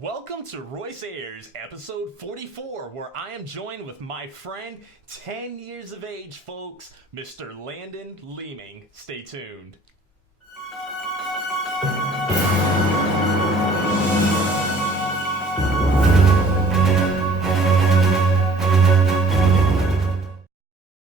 Welcome to Royce Airs, episode 44, where I am joined with my friend, 10 years of age, folks, Mr. Landon Leaming. Stay tuned.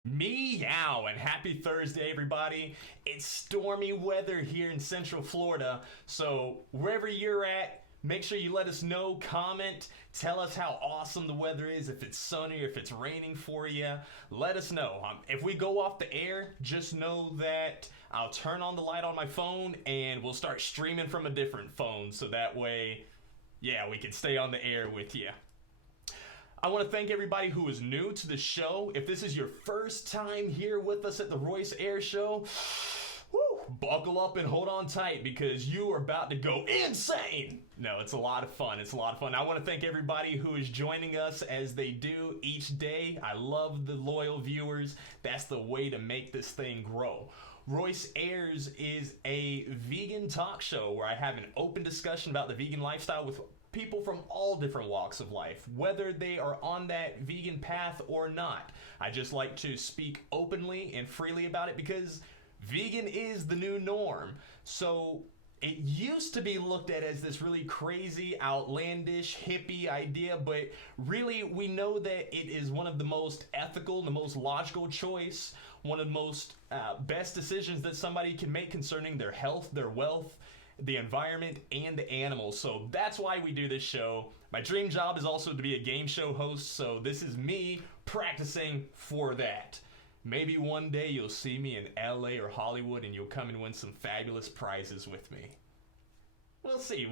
Meow, and happy Thursday, everybody. It's stormy weather here in Central Florida, so wherever you're at, make sure you let us know, comment, tell us how awesome the weather is, if it's sunny or if it's raining for you. Let us know. If we go off the air, just know that I'll turn on the light on my phone and we'll start streaming from a different phone, so that way, yeah, we can stay on the air with you. I want to thank everybody who is new to the show. If this is your first time here with us at the Royce Air Show, buckle up and hold on tight because you are about to go insane. No, it's a lot of fun. It's a lot of fun. I want to thank everybody who is joining us as they do each day. I love the loyal viewers. That's the way to make this thing grow. Royce Airs is a vegan talk show where I have an open discussion about the vegan lifestyle with people from all different walks of life, whether they are on that vegan path or not. I just like to speak openly and freely about it because vegan is the new norm. So it used to be looked at as this really crazy, outlandish, hippie idea, but really we know that it is one of the most ethical, the most logical choice, one of the most best decisions that somebody can make concerning their health, their wealth, the environment, and the animals. So that's why we do this show. My dream job is also to be a game show host, so this is me practicing for that. Maybe one day you'll see me in LA or Hollywood and you'll come and win some fabulous prizes with me. We'll see.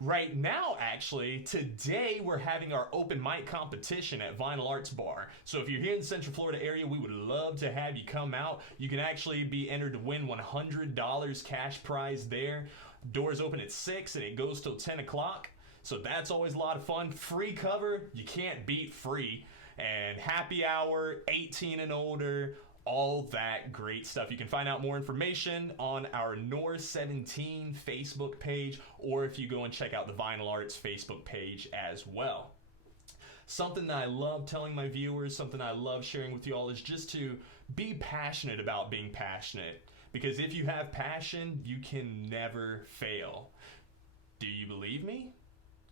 Right now, actually, today we're having our open mic competition at Vinyl Arts Bar. So if you're here in the Central Florida area, we would love to have you come out. You can actually be entered to win $100 cash prize there. Doors open at 6 and it goes till 10 o'clock. So that's always a lot of fun. Free cover, you can't beat free. And happy hour, 18 and older, all that great stuff. You can find out more information on our NOOR 17 Facebook page, or if you go and check out the Vinyl Arts Facebook page as well. Something that I love telling my viewers, something I love sharing with you all is just to be passionate about being passionate. Because if you have passion, you can never fail. Do you believe me?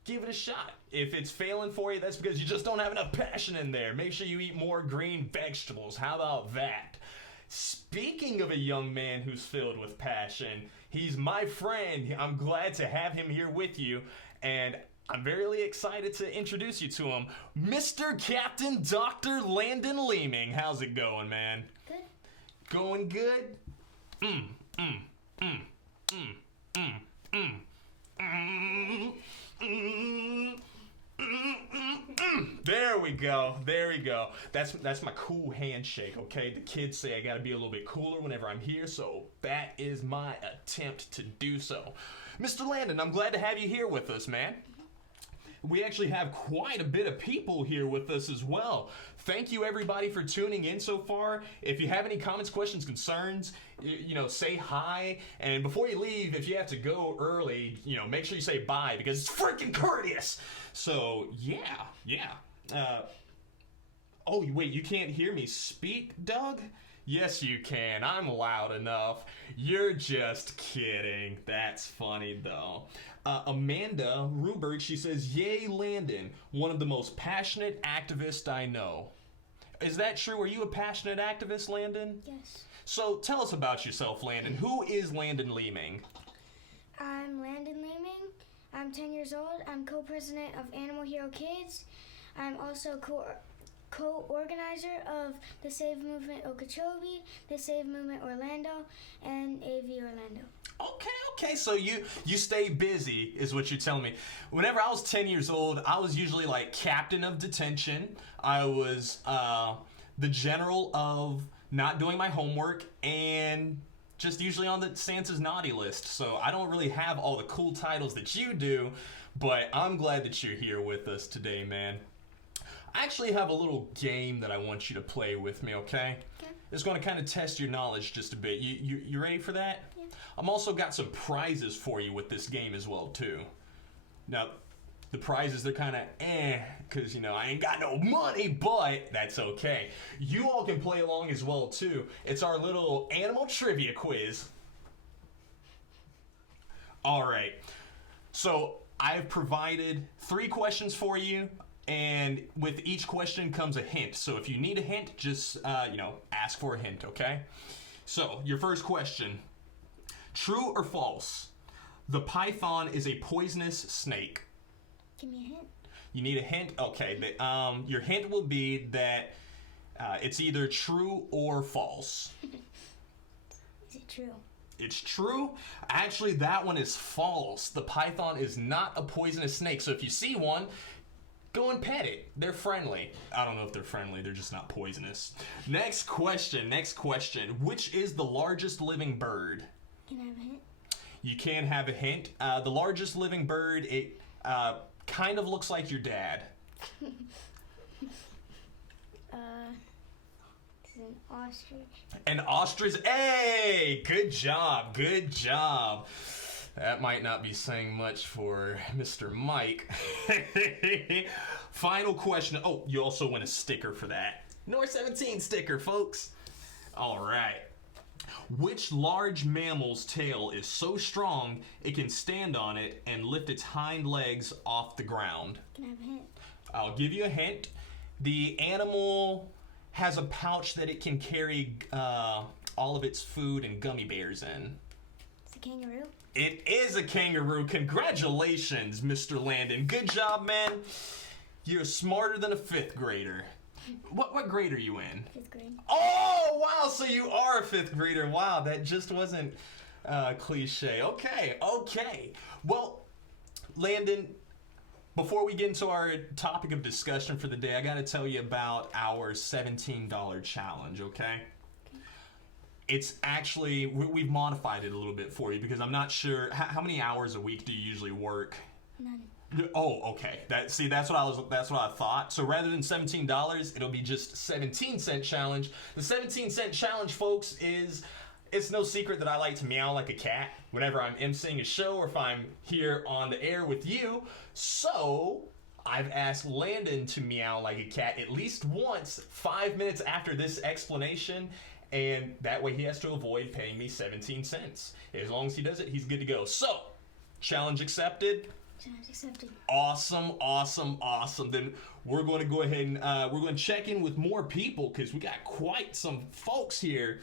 Give it a shot. If it's failing for you, that's because you just don't have enough passion in there. Make sure you eat more green vegetables. How about that? Speaking of a young man who's filled with passion, he's my friend. I'm glad to have him here with you, and I'm very excited to introduce you to him. Mr. Captain Dr. Landon Leaming. How's it going, man? Good. Going good? There we go. That's my cool handshake, okay? The kids say I gotta be a little bit cooler whenever I'm here, so that is my attempt to do so. Mr. Landon, I'm glad to have you here with us, man. We actually have quite a bit of people here with us as well. Thank you everybody for tuning in so far. If you have any comments, questions, concerns, say hi. And before you leave, if you have to go early, make sure you say bye because it's freaking courteous. So, yeah. Oh, wait, you can't hear me speak, Doug? Yes, you can. I'm loud enough. You're just kidding. That's funny, though. Amanda Ruberg, she says, "Yay, Landon, one of the most passionate activists I know." Is that true? Are you a passionate activist, Landon? Yes. So tell us about yourself, Landon. Who is Landon Leaming? I'm Landon Leaming. I'm 10 years old. I'm co-president of Animal Hero Kids. I'm also co-organizer of the Save Movement Okeechobee, the Save Movement Orlando, and AV Orlando. Okay, so you stay busy is what you're telling me. Whenever I was 10 years old, I was usually like captain of detention. I was the general of not doing my homework and just usually on the Santa's naughty list. So I don't really have all the cool titles that you do, but I'm glad that you're here with us today, man. I actually have a little game that I want you to play with me, okay? Okay. It's going to kind of test your knowledge just a bit. You ready for that? Yeah. I'm also got some prizes for you with this game as well, too. Now, the prizes, they're kind of because, I ain't got no money, but that's okay. You all can play along as well, too. It's our little animal trivia quiz. All right. So I've provided 3 questions for you, and with each question comes a hint. So if you need a hint, just, ask for a hint, okay? So your first question, true or false? The python is a poisonous snake. Give me a hint. You need a hint? Okay. Your hint will be that it's either true or false. Is it true? It's true. Actually, that one is false. The python is not a poisonous snake. So if you see one, go and pet it. They're friendly. I don't know if they're friendly. They're just not poisonous. Next question. Which is the largest living bird? Can I have a hint? You can have a hint. The largest living bird, it kind of looks like your dad. It's an ostrich. An ostrich. Hey! Good job. That might not be saying much for Mr. Mike. Final question. Oh, you also win a sticker for that. NOOR 17 sticker, folks. All right. Which large mammal's tail is so strong it can stand on it and lift its hind legs off the ground? Can I have a hint? I'll give you a hint. The animal has a pouch that it can carry all of its food and gummy bears in. It's a kangaroo? It is a kangaroo. Congratulations, Mr. Landon. Good job, man. You're smarter than a 5th grader. What grade are you in? 5th grade. Oh, wow, so you are a 5th grader. Wow, that just wasn't cliche. Okay. Well, Landon, before we get into our topic of discussion for the day, I got to tell you about our $17 challenge, okay? It's actually, we've modified it a little bit for you because I'm not sure, how many hours a week do you usually work? None. Oh, okay. That's what I thought. So rather than $17, it'll be just 17-cent challenge. The 17-cent challenge, folks, it's no secret that I like to meow like a cat whenever I'm emceeing a show or if I'm here on the air with you. So I've asked Landon to meow like a cat at least once 5 minutes after this explanation, and that way he has to avoid paying me 17 cents. As long as he does it, he's good to go. So, challenge accepted. Challenge accepted. Awesome. Then we're going to go ahead and we're going to check in with more people because we got quite some folks here.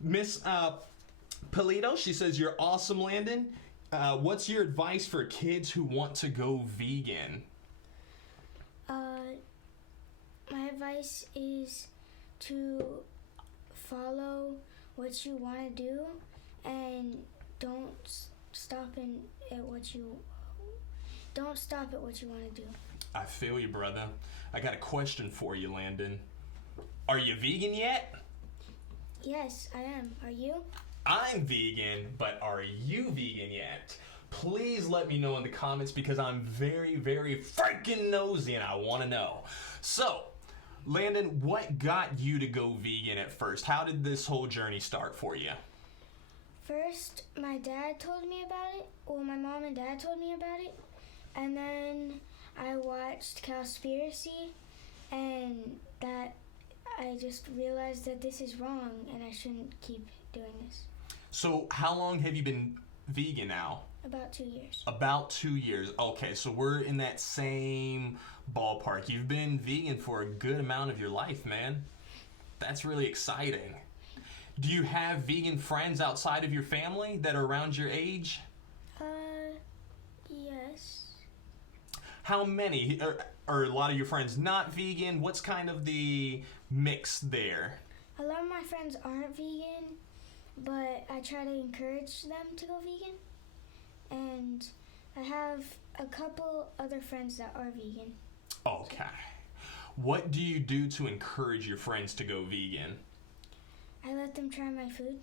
Miss Polito, she says, "You're awesome, Landon. What's your advice for kids who want to go vegan?" My advice is to follow what you want to do and don't stop at what you want to do. I feel you, brother. I got a question for you, Landon. Are you vegan yet? Yes, I am. Are you? I'm vegan, but are you vegan yet? Please let me know in the comments because I'm very, very freaking nosy and I want to know. So, Landon, what got you to go vegan at first? How did this whole journey start for you? First, my dad told me about it. Well, my mom and dad told me about it. And then I watched Cowspiracy, and that I just realized that this is wrong and I shouldn't keep doing this. So how long have you been vegan now? About 2 years. About 2 years. Okay, so we're in that same ballpark. You've been vegan for a good amount of your life, man. That's really exciting. Do you have vegan friends outside of your family that are around your age? Yes. How many? Are a lot of your friends not vegan? What's kind of the mix there? A lot of my friends aren't vegan, but I try to encourage them to go vegan. And I have a couple other friends that are vegan. Okay. What do you do to encourage your friends to go vegan? I let them try my food.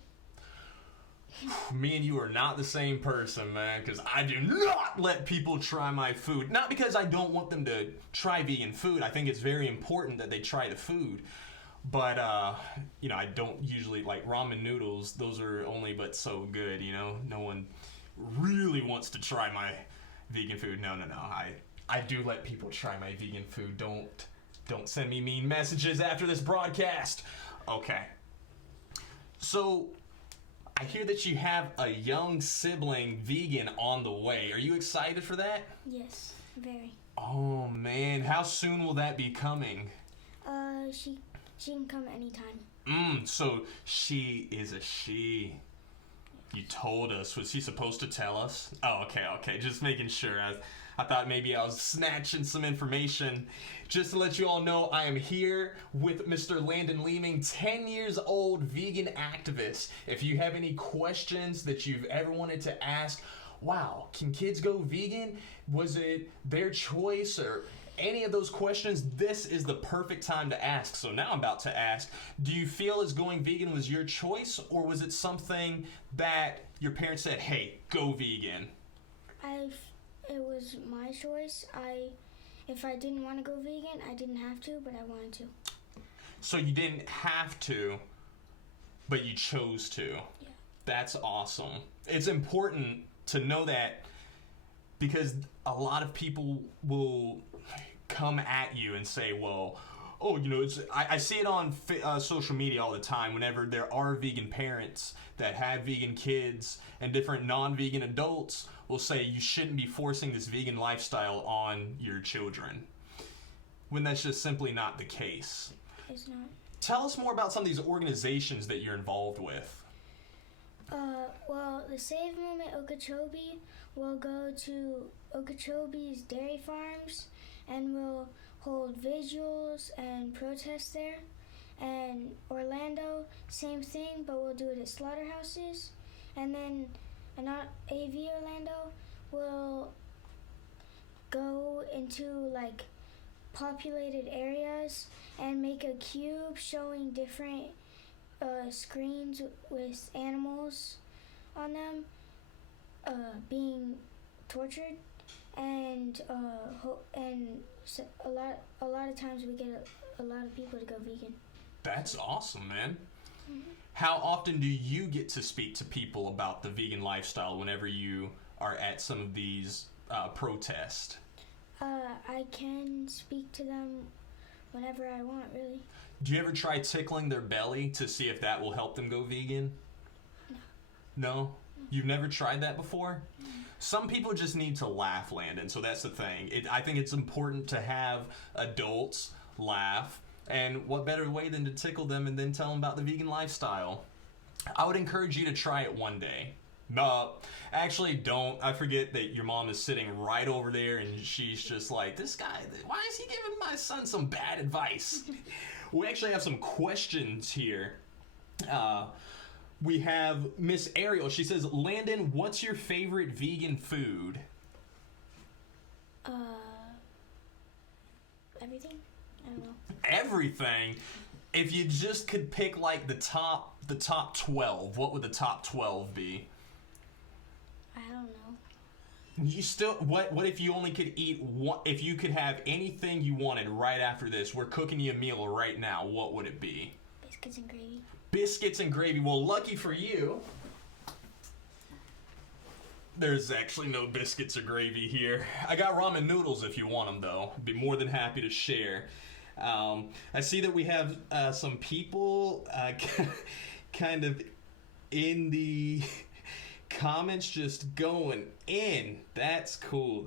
Me and you are not the same person, man, because I do not let people try my food. Not because I don't want them to try vegan food. I think it's very important that they try the food. But, I don't usually, like ramen noodles, those are only but so good, No one really wants to try vegan food. No. I do let people try my vegan food. Don't send me mean messages after this broadcast. Okay. So, I hear that you have a young sibling vegan on the way. Are you excited for that? Yes, very. Oh man, how soon will that be coming? She can come anytime. So she is a she. You told us. Was she supposed to tell us? Oh, okay. Just making sure. I thought maybe I was snatching some information. Just to let you all know, I am here with Mr. Landon Leaming, 10 years old vegan activist. If you have any questions that you've ever wanted to ask, wow, can kids go vegan? Was it their choice or any of those questions? This is the perfect time to ask. So now I'm about to ask, do you feel as going vegan was your choice, or was it something that your parents said, hey, go vegan? It was my choice. If I didn't want to go vegan, I didn't have to, but I wanted to. So you didn't have to, but you chose to. Yeah. That's awesome. It's important to know that, because a lot of people will come at you and say, well, oh, I see it on social media all the time whenever there are vegan parents that have vegan kids, and different non-vegan adults will say you shouldn't be forcing this vegan lifestyle on your children, when that's just simply not the case. It's not. Tell us more about some of these organizations that you're involved with. Well, the Save Movement Okeechobee will go to Okeechobee's dairy farms and will hold vigils and protests there. And Orlando, same thing, but we'll do it at slaughterhouses. And then AV Orlando will go into populated areas and make a cube showing different screens with animals on them being tortured, and so a lot of times we get a lot of people to go vegan. That's awesome, man. Mm-hmm. How often do you get to speak to people about the vegan lifestyle whenever you are at some of these protests? I can speak to them whenever I want, really. Do you ever try tickling their belly to see if that will help them go vegan? No? You've never tried that before? Some people just need to laugh, Landon, so that's the thing. I think it's important to have adults laugh, and what better way than to tickle them and then tell them about the vegan lifestyle? I would encourage you to try it one day. No, actually don't. I forget that your mom is sitting right over there and she's just like, this guy, why is he giving my son some bad advice? We actually have some questions here. We have Miss Ariel. She says, Landon, what's your favorite vegan food? Everything? I don't know. Everything? If you just could pick the top 12, what would the top 12 be? I don't know. You still, what if you only could eat one, if you could have anything you wanted right after this, we're cooking you a meal right now, what would it be? Biscuits and gravy. Biscuits and gravy. Well, lucky for you, there's actually no biscuits or gravy here. I got ramen noodles if you want them, though. I'd be more than happy to share. I see that we have some people kind of in the comments just going in. That's cool.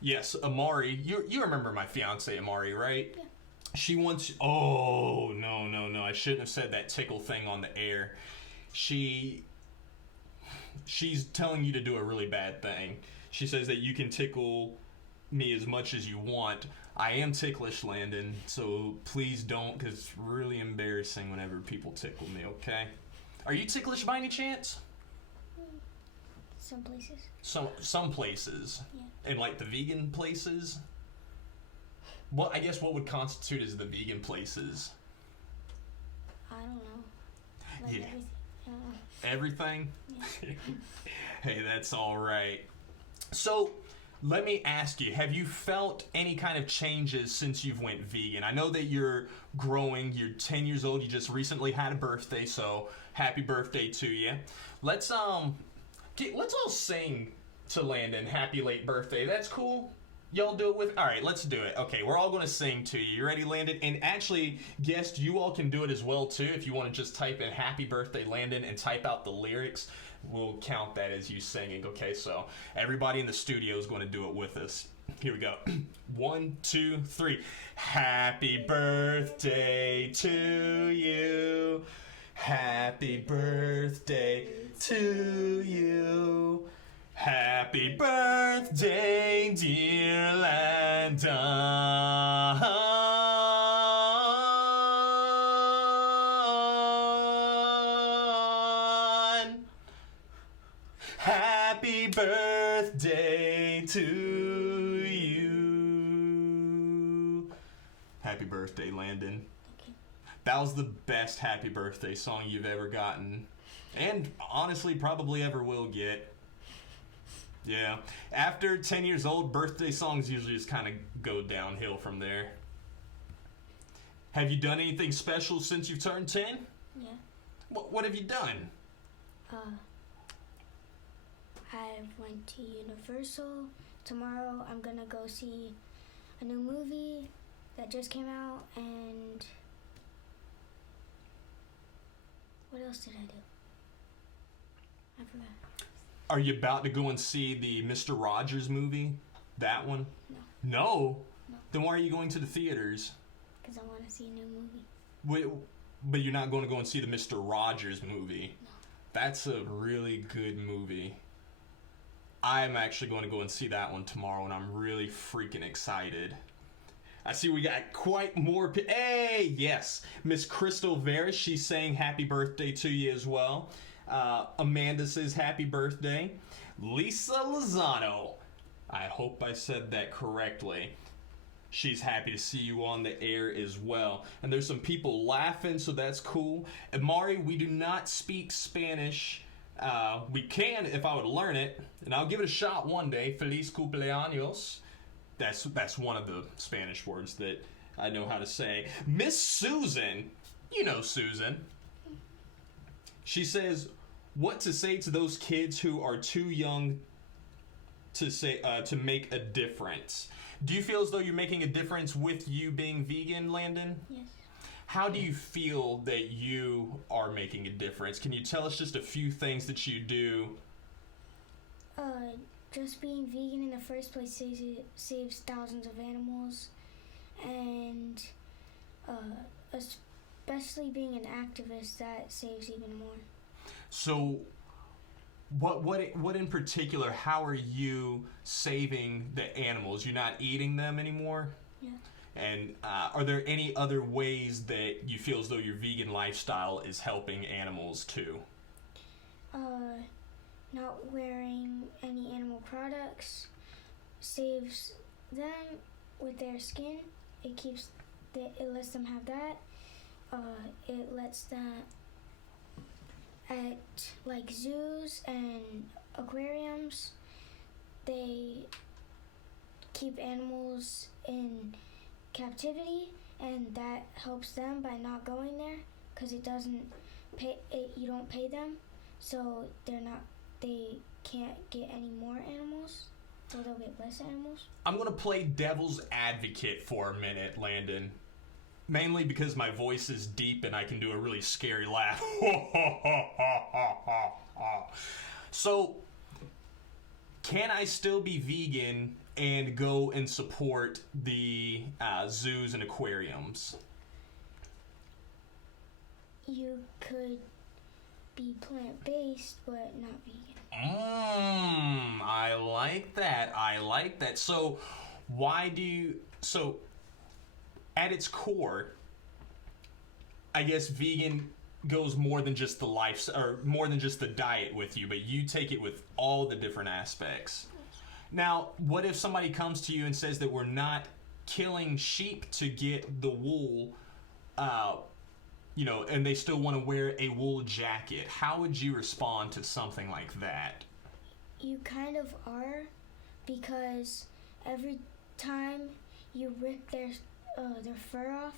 Yes, Amari. You remember my fiance Amari, right? Yeah. She wants... Oh, no. I shouldn't have said that tickle thing on the air. She's telling you to do a really bad thing. She says that you can tickle me as much as you want. I am ticklish, Landon, so please don't, because it's really embarrassing whenever people tickle me, okay? Are you ticklish by any chance? Some places. Some places? Yeah. And the vegan places? Well, I guess what would constitute as the vegan places? I don't know. Yeah. Everything? Everything? Yeah. Hey, that's all right. So, let me ask you, have you felt any kind of changes since you've went vegan? I know that you're growing, you're 10 years old, you just recently had a birthday, so happy birthday to you. Let's Let's all sing to Landon happy late birthday. That's cool. Y'all do it with... All right, let's do it. Okay, we're all going to sing to you. You ready, Landon? And actually, guest, you all can do it as well, too. If you want to just type in happy birthday, Landon, and type out the lyrics, we'll count that as you singing, okay? So everybody in the studio is going to do it with us. Here we go. 1, 2, 3. Happy birthday to you. Happy birthday to you. Happy birthday, dear Landon. Happy birthday to you. Happy birthday, Landon. That was the best happy birthday song you've ever gotten. And honestly, probably ever will get. Yeah. After 10 years old, birthday songs usually just kind of go downhill from there. Have you done anything special since you've turned 10? Yeah. What have you done? I went to Universal. Tomorrow I'm gonna go see a new movie that just came out, and what else did I do? I forgot. Are you about to go and see the Mr. Rogers movie? That one? No. No? No. Then why are you going to the theaters? Because I want to see a new movie. Wait, but you're not going to go and see the Mr. Rogers movie? No. That's a really good movie. I'm actually going to go and see that one tomorrow, and I'm really freaking excited. I see we got quite more... Hey, yes. Miss Crystal Veras, she's saying happy birthday to you as well. Amanda says happy birthday. Lisa Lozano, I hope I said that correctly. She's happy to see you on the air as well. And there's some people laughing, so that's cool. Amari, we do not speak Spanish. We can if I would learn it, and I'll give it a shot one day. Feliz cumpleaños. That's one of the Spanish words that I know how to say. Miss Susan, you know Susan. She says, what to say to those kids who are too young to say to make a difference? Do you feel as though you're making a difference with you being vegan, Landon? Yes. How do you feel that you are making a difference? Can you tell us just a few things that you do? Just being vegan in the first place saves thousands of animals, and especially being an activist, that saves even more. So, what in particular? How are you saving the animals? You're not eating them anymore? Yeah. And are there any other ways that you feel as though your vegan lifestyle is helping animals too? Not wearing any animal products saves them with their skin. It lets them have that. It lets them at like zoos and aquariums. They keep animals in captivity, and that helps them by not going there, because it doesn't pay. You don't pay them, so they can't get any more animals, so they'll get less animals. I'm going to play devil's advocate for a minute, Landon. Mainly because my voice is deep and I can do a really scary laugh. So, can I still be vegan and go and support the zoos and aquariums? You could be plant-based, but not vegan. I like that. So, at its core, I guess vegan goes more than just the or more than just the diet with you, but you take it with all the different aspects. Now, what if somebody comes to you and says that we're not killing sheep to get the wool, and they still want to wear a wool jacket? How would you respond to something like that? You kind of are, because every time you rip their fur off,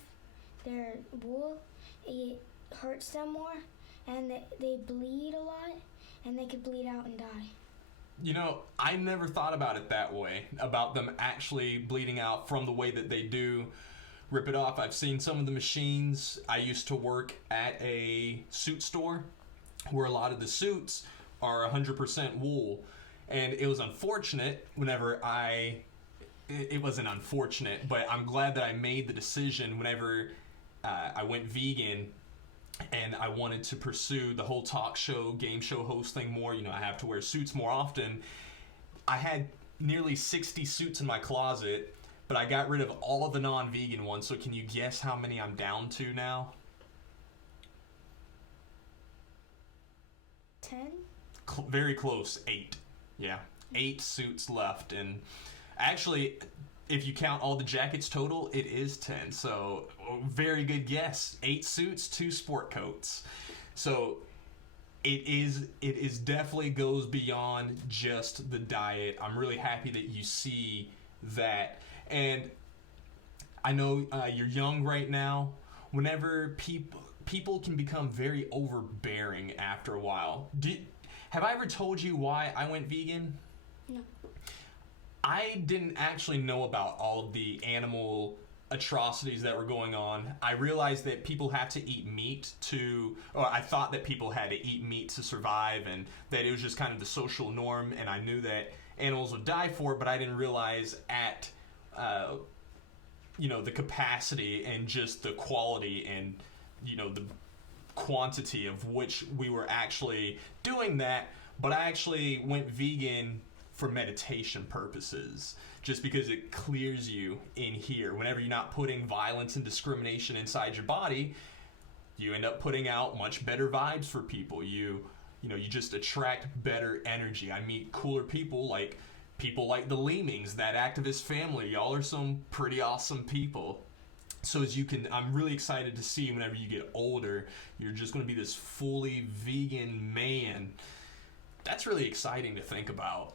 their wool, it hurts them more, and they bleed a lot, and they could bleed out and die. You know, I never thought about it that way, about them actually bleeding out from the way that they do rip it off. I've seen some of the machines. I used to work at a suit store where a lot of the suits are 100% wool. And it was unfortunate whenever it wasn't unfortunate, but I'm glad that I made the decision whenever I went vegan and I wanted to pursue the whole talk show, game show host thing more. You know, I have to wear suits more often. I had nearly 60 suits in my closet, but I got rid of all of the non-vegan ones. So can you guess how many I'm down to now? 10? Very close. 8. Yeah. 8 suits left. And actually, if you count all the jackets total, it is 10. So, very good guess. 8 suits, 2 sport coats. So, it is definitely goes beyond just the diet. I'm really happy that you see that. And I know you're young right now. Whenever people can become very overbearing after a while. Have I ever told you why I went vegan? No. I didn't actually know about all of the animal atrocities that were going on. I realized that people have to eat meat or I thought that people had to eat meat to survive, and that it was just kind of the social norm, and I knew that animals would die for it, but I didn't realize at the capacity and just the quality and the quantity of which we were actually doing that. But I actually went vegan for meditation purposes, just because it clears you in here. Whenever you're not putting violence and discrimination inside your body, you end up putting out much better vibes for people. You just attract better energy. I meet cooler people like the Leamings, that activist family. Y'all are some pretty awesome people. So I'm really excited to see whenever you get older, you're just going to be this fully vegan man. That's really exciting to think about.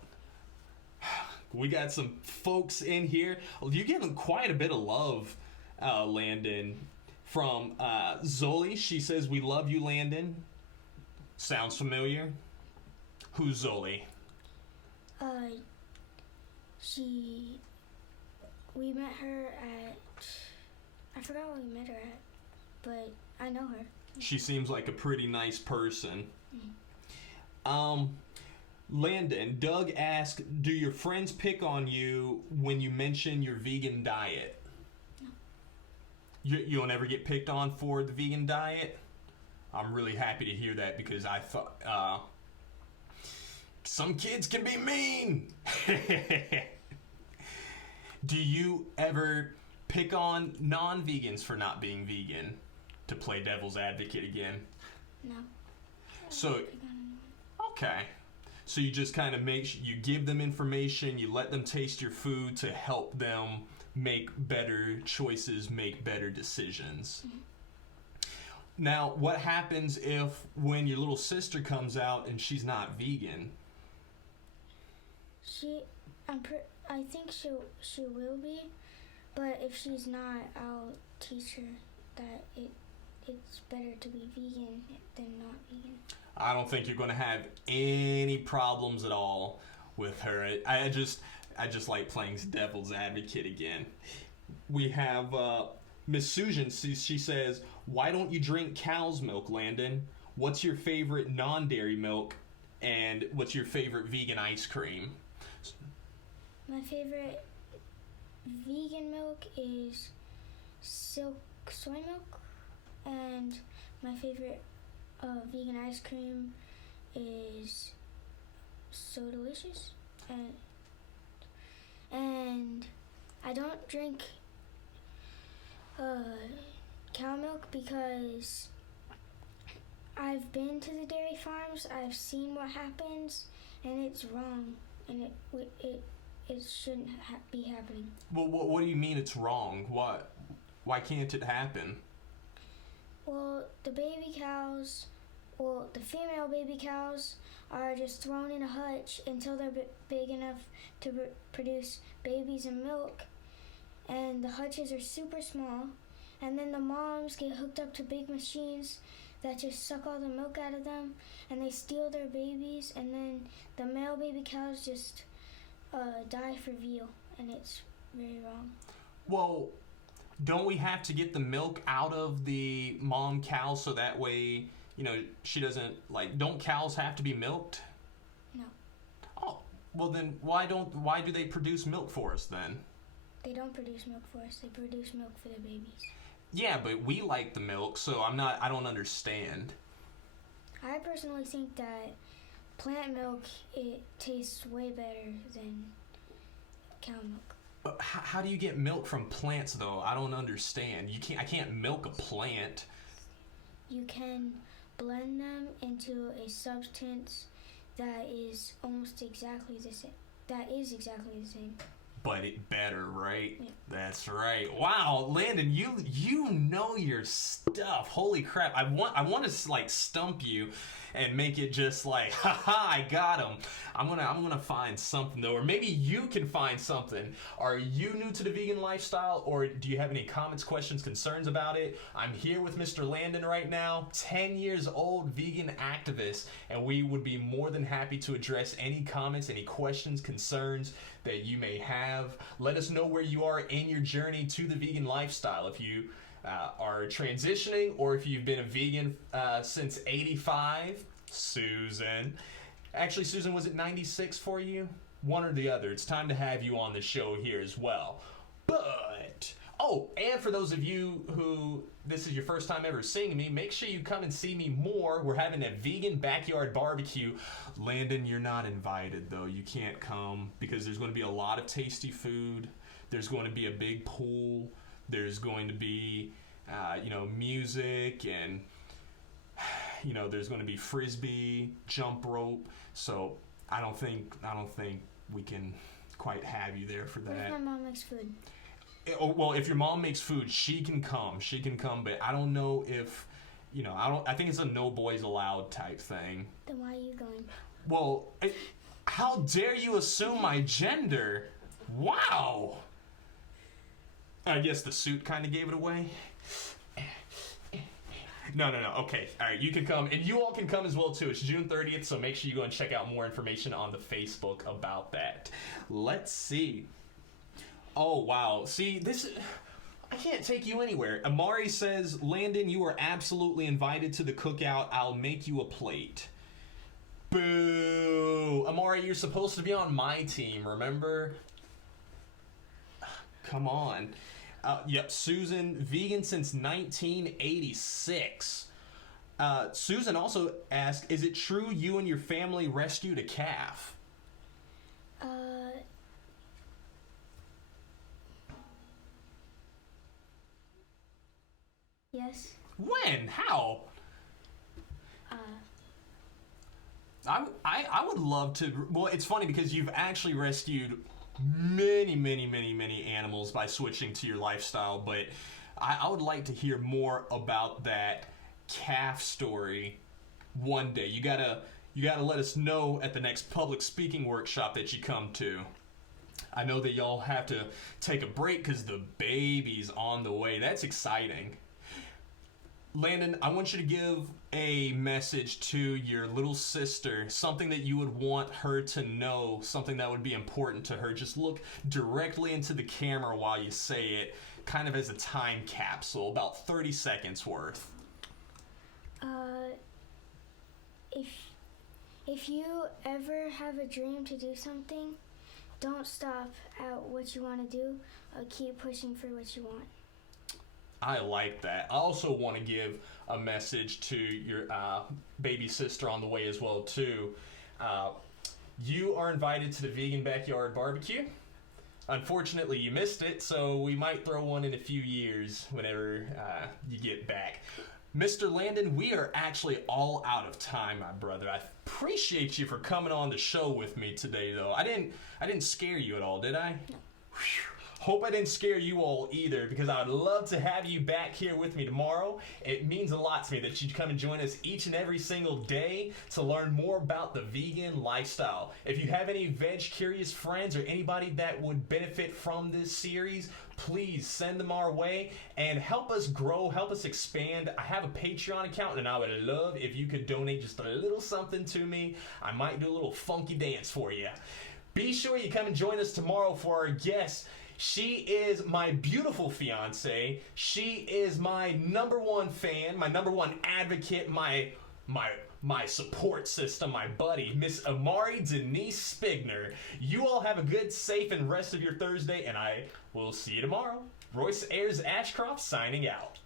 We got some folks in here. You're getting quite a bit of love, Landon. From Zoli, she says, "We love you, Landon." Sounds familiar? Who's Zoli? We met her at, I forgot where we met her at, but I know her. She seems like a pretty nice person. Landon, Doug asked, do your friends pick on you when you mention your vegan diet? No. You don't ever get picked on for the vegan diet? I'm really happy to hear that, because I thought, some kids can be mean. Do you ever pick on non-vegans for not being vegan, to play devil's advocate again? No. So, okay. So you just kind of you give them information, you let them taste your food to help them make better choices, make better decisions. Mm-hmm. Now, what happens when your little sister comes out and she's not vegan? I think she will be, but if she's not, I'll teach her that it's better to be vegan than not vegan. I don't think you're going to have any problems at all with her. I just like playing devil's advocate again. We have Miss Susan. She says, "Why don't you drink cow's milk, Landon? What's your favorite non-dairy milk, and what's your favorite vegan ice cream?" My favorite vegan milk is Silk soy milk, and my favorite vegan ice cream is So Delicious, and I don't drink cow milk because I've been to the dairy farms. I've seen what happens, and it's wrong, and it shouldn't be happening. Well, what do you mean it's wrong? Why can't it happen? Well, the female baby cows are just thrown in a hutch until they're big enough to produce babies and milk, and the hutches are super small, and then the moms get hooked up to big machines that just suck all the milk out of them, and they steal their babies, and then the male baby cows just die for veal, and it's very wrong. Well, don't we have to get the milk out of the mom cow so that way, she doesn't, don't cows have to be milked? No. Oh, well then why do they produce milk for us then? They don't produce milk for us. They produce milk for their babies. Yeah, but we like the milk, so I don't understand. I personally think that plant milk, it tastes way better than cow milk. But how do you get milk from plants though? I don't understand. I can't milk a plant. You can blend them into a substance that is almost exactly the same. That is exactly the same. But it better, right? Yeah. That's right. Wow, Landon, you know your stuff. Holy crap! I want to stump you, and make it just haha, I got him. I'm gonna find something though, or maybe you can find something. Are you new to the vegan lifestyle, or do you have any comments, questions, concerns about it? I'm here with Mr. Landon right now, 10 years old vegan activist, and we would be more than happy to address any comments, any questions, concerns that you may have. Let us know where you are in your journey to the vegan lifestyle. If you are transitioning, or if you've been a vegan since 85, Susan. Actually, Susan, was it 96 for you? One or the other. It's time to have you on the show here as well. But, and for those of you who this is your first time ever seeing me, make sure you come and see me more. We're having a vegan backyard barbecue. Landon, you're not invited, though. You can't come because there's going to be a lot of tasty food. There's going to be a big pool. There's going to be, music, and, there's going to be frisbee, jump rope. So I don't think we can quite have you there for that. What if my mom makes food? Well, if your mom makes food, she can come. But I don't know if, I think it's a no boys allowed type thing. Then why are you going? Well, how dare you assume my gender? Wow. I guess the suit kind of gave it away. No. Okay. All right. You can come, and you all can come as well, too. It's June 30th, so make sure you go and check out more information on the Facebook about that. Let's see. Oh, wow. See, I can't take you anywhere. Amari says, Landon, you are absolutely invited to the cookout. I'll make you a plate. Boo. Amari, you're supposed to be on my team, remember? Come on. Yep, Susan, vegan since 1986. Susan also asked, is it true you and your family rescued a calf? Yes. When? How? I would love to. Well, it's funny because you've actually rescued many animals by switching to your lifestyle, but I would like to hear more about that calf story one day. You gotta let us know at the next public speaking workshop that you come to. I know that y'all have to take a break because the baby's on the way. That's exciting. Landon, I want you to give a message to your little sister, something that you would want her to know, something that would be important to her. Just look directly into the camera while you say it, kind of as a time capsule, about 30 seconds worth. If you ever have a dream to do something, don't stop at what you want to do. Keep pushing for what you want. I like that. I also want to give a message to your baby sister on the way as well, too. You are invited to the Vegan Backyard Barbecue. Unfortunately, you missed it, so we might throw one in a few years whenever you get back. Mr. Landon, we are actually all out of time, my brother. I appreciate you for coming on the show with me today, though. I didn't scare you at all, did I? No. Whew. Hope I didn't scare you all either, because I would love to have you back here with me tomorrow. It means a lot to me that you'd come and join us each and every single day to learn more about the vegan lifestyle. If you have any veg curious friends or anybody that would benefit from this series, please send them our way and help us grow, help us expand. I have a Patreon account and I would love if you could donate just a little something to me. I might do a little funky dance for you. Be sure you come and join us tomorrow for our guest. She is my beautiful fiance. She is my number one fan, my number one advocate, my support system, my buddy, Miss Amari Denise Spigner. You all have a good, safe, and rest of your Thursday, and I will see you tomorrow. Royce Ashcroft signing out.